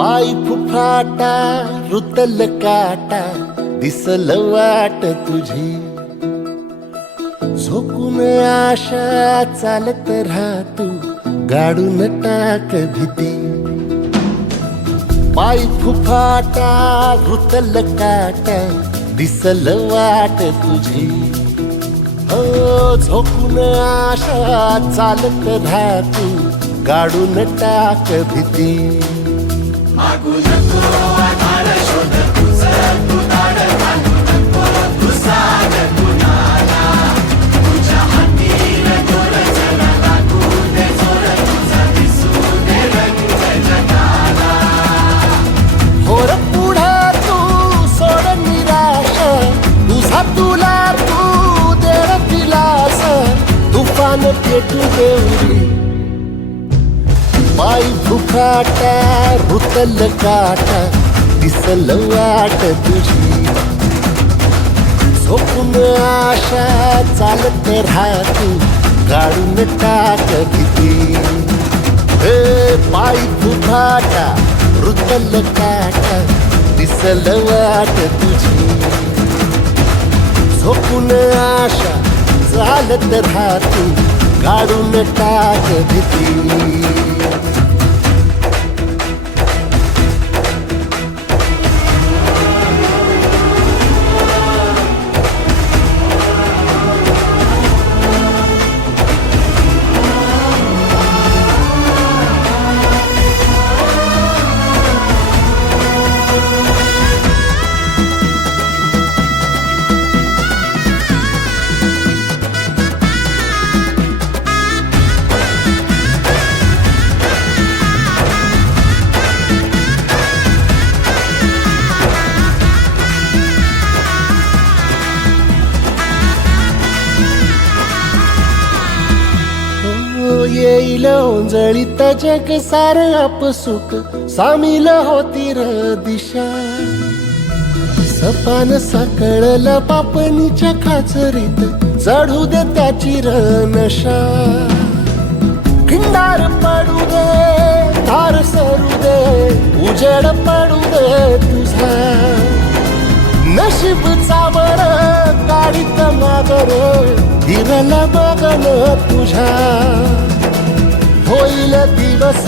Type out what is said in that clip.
पाय फुफाटा रुतल काटा दिसल वाट तुझी झोकून आशा चालत राहतू गाडून टाक भीती पाय फुफाटा रुतल काटा दिसल वाट तुझी हो झोकून आशा चालत राहतू गाडून टाक भीती मागू नको आधार शोध तुझं तू धाड घालू नको तू साग कुणाला तुझ्या हातीन दोर जरा लागू दे जोर तुझा दिसू दे रंग जगाला होर पुढे तू सोड निराश तुझा तुला तू देर दिलास तुफान पेटू देवरी पाय फुफाटा रुतल काटा दिसल वाट तुझी झोपून आशा चालत राहतू गाडून टाक भीती पाय फुफाटा रुतल काटा दिसल वाट तुझी झोपून आशा चालत राहतू गाडून टाक भीती येईल ओंजळीत जग सार आपसुक सामील होती र दिशा सपान साकळल पापणीच्या खाचरीत चढू दे त्याची र नशा खिंडार पडू दे धार सरू दे उजेड पडू दे तुझा नशीब चावर काढीत मागर हिरल बघन तुझ्या होईल दिवस